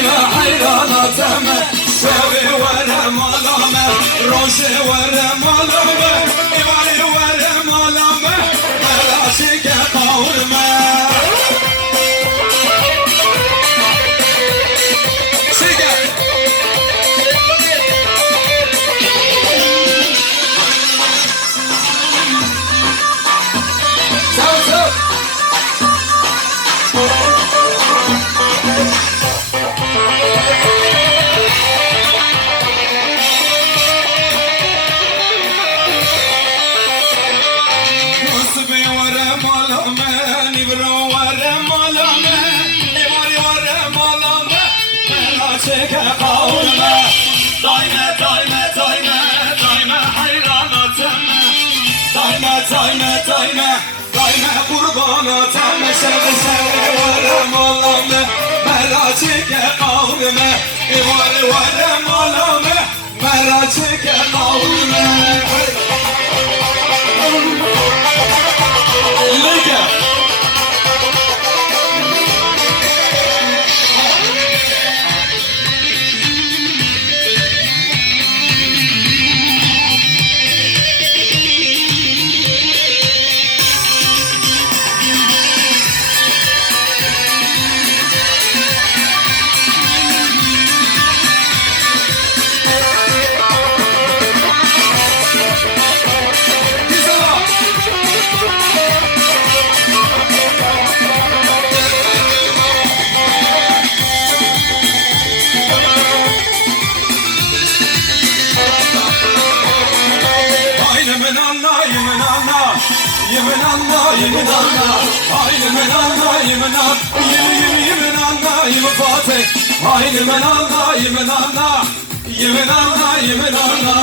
دايما حيرانتنا شوي ورا ملامة روشي ورا ملامة إيواني ورا ملامة ملاشيك قورمة Dayme kurbanı temme şevi şevi varım olamı Meraçike kavrume İvari varım olamı Meraçike kavrume Lige Yemin anla, yemin anla, ay yemin anla, yemin anla, yemin anla, yemin Fatih. Ay yemin anla, yemin anla, yemin anla, yemin anla,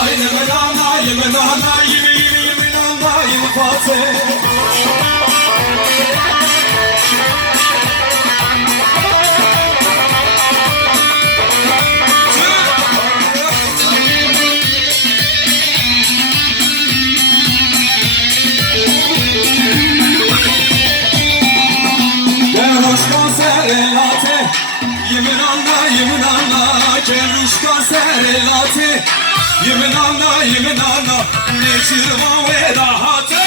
ay yemin anla, yemin anla, yemin anla, yemin Fatih. Yemin anla, yemin anla, keruşka serelati. Yemin anla, yemin anla, ne çırma ve dahate.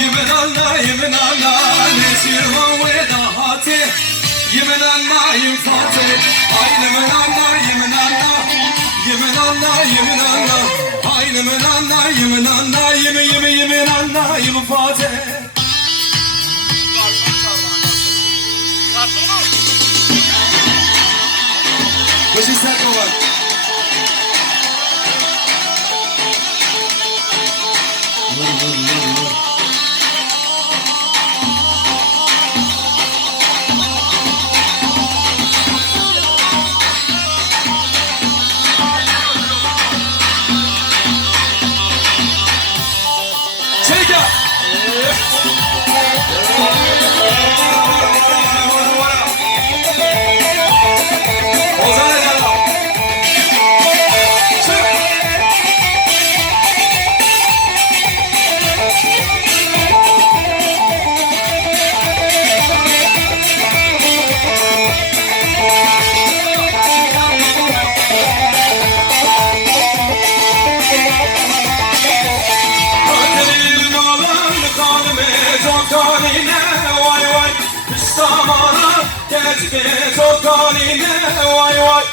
Yemin anla, yemin anla, ne çırma ve dahate. Yemin anla, yemin fatih. Ay yemin anla, yemin anla, yemin anla, yemin anla. Ay yemin anla, yemin anla, yemin anla, yemin fatih. What you said, Noah? Take it! Tozganine vay vay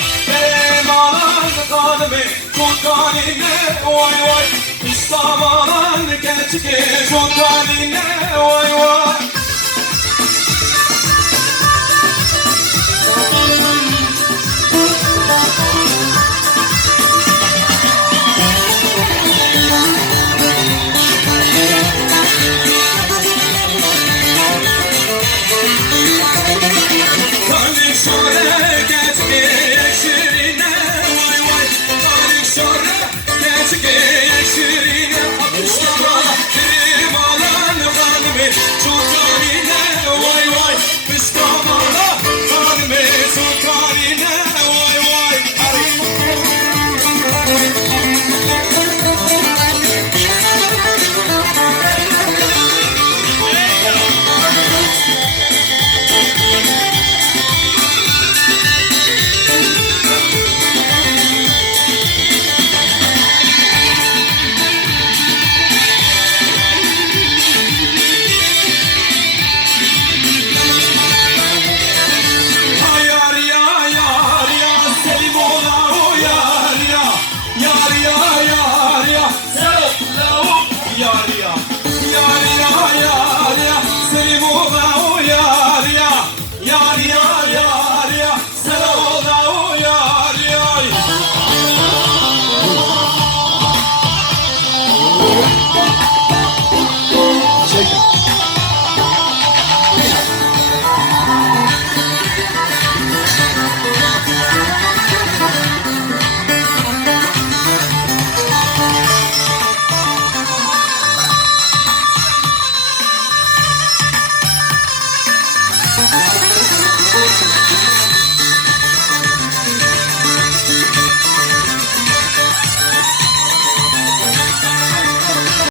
Emalan kanime Tozganine vay vay İstamalan gerçek Tozganine vay vay Şirine, akışlama, limalar. yar